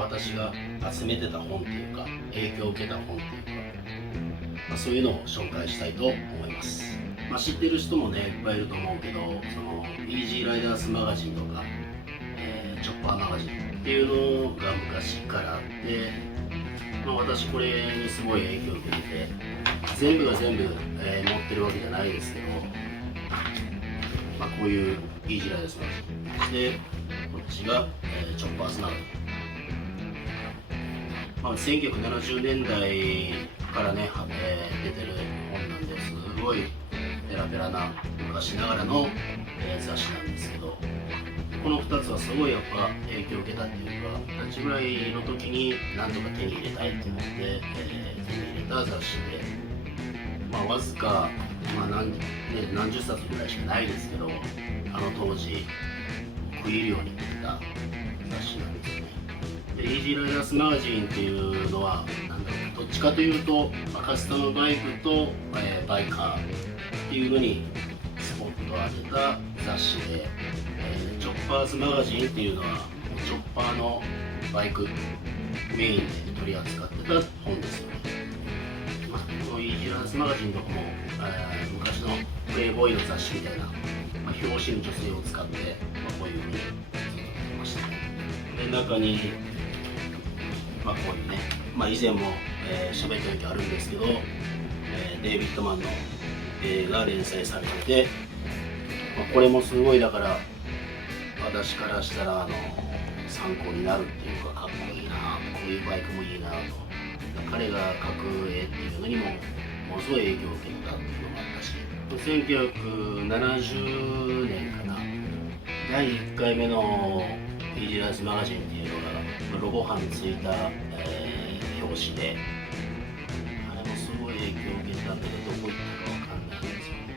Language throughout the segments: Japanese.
私が集めてた本っていうか影響を受けた本っていうか、そういうのを紹介したいと思います。知ってる人もねいっぱいいると思うけど、そのイージーライダースマガジンとか、チョッパーマガジンっていうのが昔からあって、私これにすごい影響を受けてて、全部が全部、載ってるわけじゃないですけど、こういうイージーライダースマガジンで、こっちが、チョッパースマガジン。1970年代からね、出てる本なんですごいペラペラな昔ながらの、雑誌なんですけど、この2つはすごいやっぱ影響を受けたっていうか、立ちぐらいの時に何とか手に入れたいって思って、手に入れた雑誌で、わずか、何十冊ぐらいしかないですけど、あの当時食い入るように出てた雑誌なんですよね。でイージーライダースマガジンっていうのはどっちかというと、カスタムバイクと、バイカーっていうのにスポットを当てた雑誌で、チョッパーズマガジンっていうのはチョッパーのバイクメインで取り扱ってた本ですよね。このイージーライダースマガジンとかも、昔のプレイボーイの雑誌みたいな、表紙に女性を使って、こういうふうに作ってましたね。で中にこういうね、以前も喋った時あるんですけど、デイビッドマンの映画が連載されてて、これもすごいだから私からしたら参考になるっていうか、かっこいいな、こういうバイクもいいなと、彼が描く絵っていうのにもものすごい影響を受けたっていうのもあったし、1970年かな、第1回目のイージーライダースマガジンっていうのがロゴ版についた、表紙で、あれもすごい影響を受けたんだけど、どこ行ったかわかんないんですよね。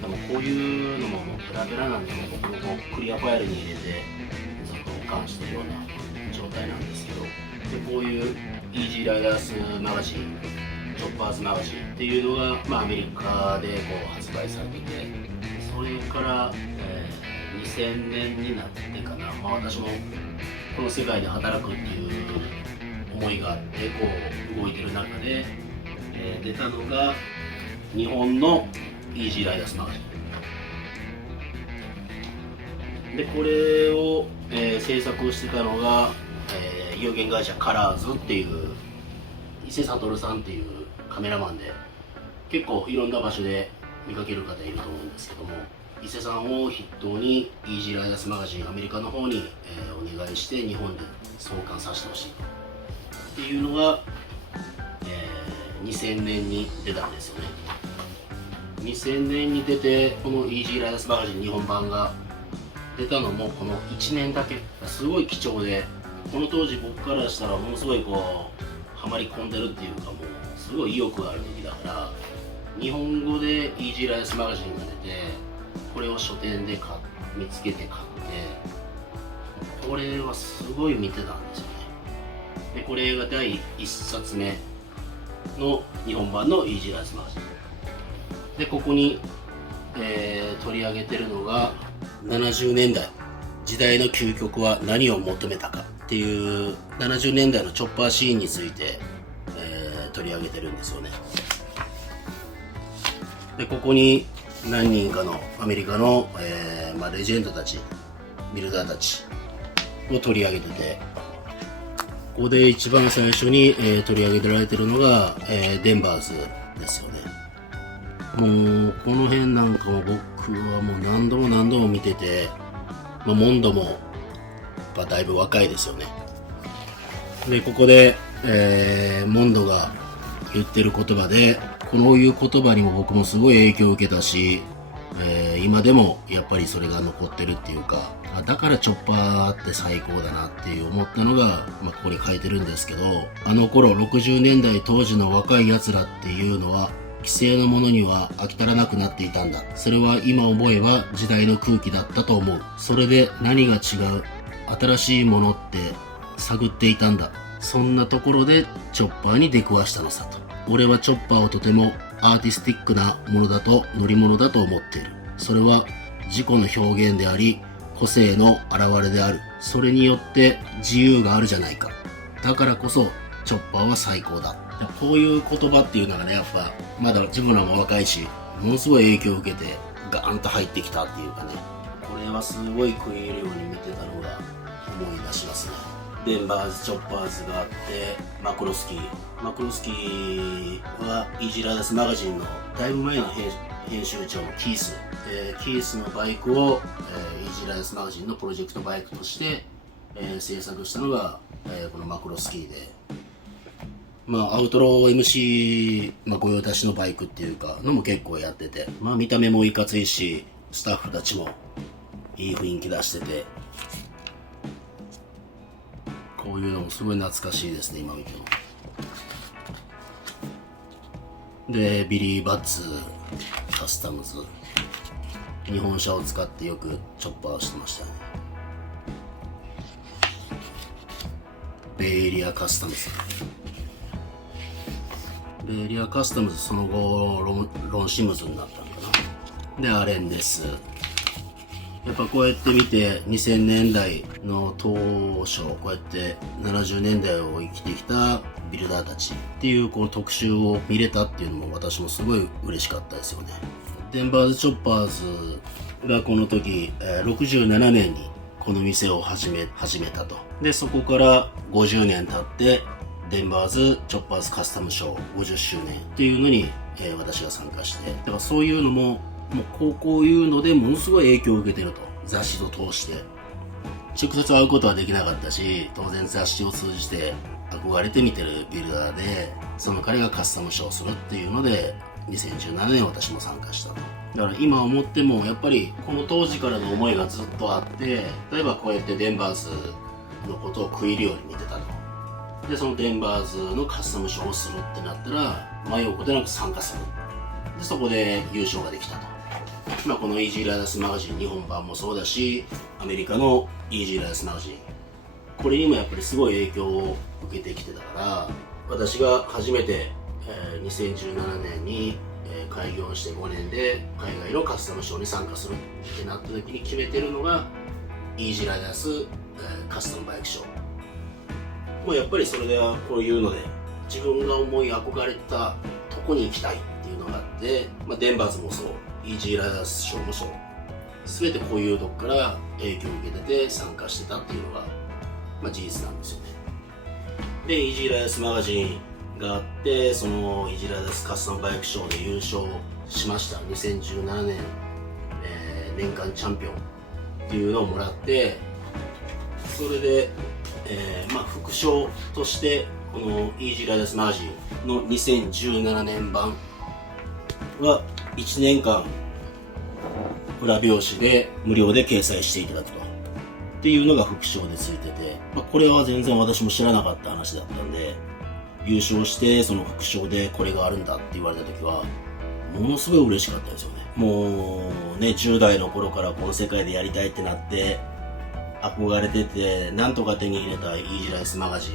でもこういうのもペラペラなんで、僕もこうクリアファイルに入れてずっと保管してるような状態なんですけど、でこういうイージーライダースマガジン、チョッパーズマガジンっていうのが、アメリカでこう発売されてて、それから、2000年になってかな、私もこの世界で働くっていう思いがあってこう動いてる中で、出たのが日本のイージーライダースマガジンで、これを、制作してたのが、有限会社カラーズっていう伊勢悟さんっていうカメラマンで、結構いろんな場所で見かける方いると思うんですけども、伊勢さんを筆頭にイージーライダースマガジンアメリカの方に、お願いして日本で創刊させてほしいっていうのが、2000年に出たんですよね。2000年に出て、このイージーライダースマガジン日本版が出たのもこの1年だけ、すごい貴重で、この当時僕からしたらものすごいこうハマり込んでるっていうか、もうすごい意欲がある時だから、日本語でイージーライダースマガジンが出て、これを書店で見つけて買って、これはすごい見てたんですよね。でこれが第1冊目の日本版のイージーライダースマガジンで、ここに、取り上げてるのが70年代時代の究極は何を求めたかっていう70年代のチョッパーシーンについて、取り上げてるんですよね。でここに何人かのアメリカの、レジェンドたち、ビルダーたちを取り上げてて、ここで一番最初に、取り上げられてるのが、デンバーズですよね。もうこの辺なんかも僕はもう何度も見てて、モンドもだいぶ若いですよね。でここで、モンドが言ってる言葉で、こういう言葉にも僕もすごい影響を受けたし、今でもやっぱりそれが残ってるっていうか、だからチョッパーって最高だなっていう思ったのが、ここに書いてるんですけど、あの頃60年代当時の若い奴らっていうのは既成のものには飽き足らなくなっていたんだ。それは今思えば時代の空気だったと思う。それで何が違う、新しいものって探っていたんだ。そんなところでチョッパーに出くわしたのさと。俺はチョッパーをとてもアーティスティックなものだと、乗り物だと思っている。それは自己の表現であり、個性の表れである。それによって自由があるじゃないか。だからこそチョッパーは最高だ。こういう言葉っていうのがね、やっぱまだ自分らも若いし、ものすごい影響を受けてガーンと入ってきたっていうかね、これはすごい食い入るように見てたのが思い出しますね。デンバーズ・チョッパーズがあって、マクロスキーはイージーライダースマガジンのだいぶ前の編集長のキースのバイクを、イージーライダースマガジンのプロジェクトバイクとして、制作したのが、このマクロスキーで、アウトロー MC、御用達のバイクっていうかのも結構やってて、見た目もいかついし、スタッフたちもいい雰囲気出してて、こういうのもすごい懐かしいですね、今見ても。で、ビリー・バッツカスタムズ、日本車を使ってよくチョッパーをしてましたね。ベイエリアカスタムズ、その後ロンシムズになったのかな。で、アレンです。やっぱこうやって見て2000年代の当初、こうやって70年代を生きてきたビルダーたちっていうこの特集を見れたっていうのも私もすごい嬉しかったですよね。デンバーズ・チョッパーズがこの時、67年にこの店を始めたと。で、そこから50年経ってデンバーズ・チョッパーズカスタムショー50周年っていうのに、私が参加して、だからそういうのもこういうのでものすごい影響を受けてると。雑誌を通して直接会うことはできなかったし、当然雑誌を通じて憧れて見てるビルダーで、その彼がカスタムショーをするっていうので2017年私も参加したと。だから今思ってもやっぱりこの当時からの思いがずっとあって、例えばこうやってデンバーズのことを食い入るように見てたと。で、そのデンバーズのカスタムショーをするってなったら迷うことなく参加する。で、そこで優勝ができたと。このイージーライダースマガジン日本版もそうだし、アメリカのイージーライダースマガジン、これにもやっぱりすごい影響を受けてきてたから、私が初めて、2017年に、開業して5年で海外のカスタムショーに参加するってなった時に決めてるのがイージーライダース、カスタムバイクショー。もうやっぱりそれではこういうので自分が思い憧れたとこに行きたいっていうのがあって、デンバーズもそう、イージーライダースショーもそう、全てこういうとこから影響を受けてて参加してたっていうのが、事実なんですよね。で、イージーライダースマガジンがあって、そのイージーライダースカスタムバイクショーで優勝しました。2017年、年間チャンピオンっていうのをもらって、それで、副賞としてこのイージーライダースマガジンの2017年版は1年間裏表紙で無料で掲載していただくとっていうのが副賞でついてて、これは全然私も知らなかった話だったんで、優勝してその副賞でこれがあるんだって言われた時はものすごい嬉しかったですよね。もうね、10代の頃からこの世界でやりたいってなって憧れてて、なんとか手に入れたイージーライダースマガジ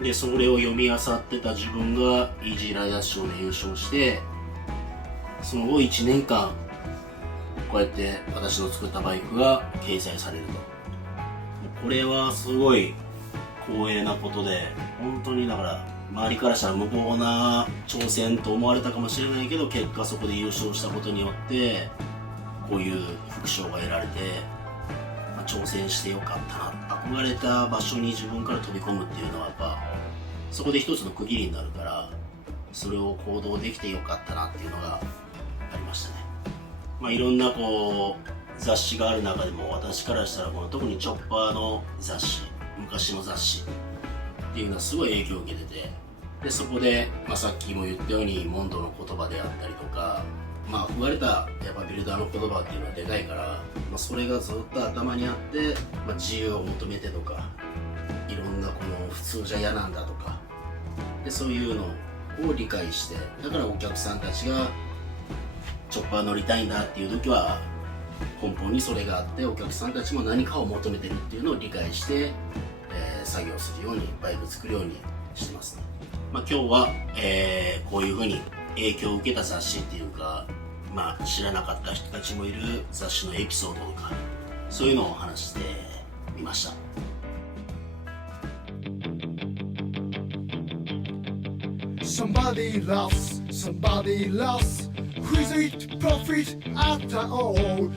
ンで、それを読み漁ってた自分がイージーライダース賞で優勝して、その後1年間こうやって私の作ったバイクが掲載されると。これはすごい光栄なことで、本当にだから周りからしたら無謀な挑戦と思われたかもしれないけど、結果そこで優勝したことによってこういう副賞が得られて、挑戦してよかったな、憧れた場所に自分から飛び込むっていうのはやっぱそこで一つの区切りになるから、それを行動できてよかったなっていうのがありましたね。いろんなこう雑誌がある中でも、私からしたらこの特にチョッパーの雑誌、昔の雑誌っていうのはすごい影響を受けてて、でそこで、さっきも言ったようにモンドの言葉であったりとか、憧れたやっぱビルダーの言葉っていうのはでかいから、それがずっと頭にあって、自由を求めてとか、いろんなこの普通じゃ嫌なんだとかで、そういうのを理解して、だからお客さんたちがチョッパー乗りたいんだっていう時は根本にそれがあって、お客さんたちも何かを求めてるっていうのを理解して、作業するように、バイク作るようにしてますね。今日は、こういうふうに影響を受けた雑誌っていうか、知らなかった人たちもいる雑誌のエピソードとか、そういうのを話してみました。Somebody loves, who is it profit after all?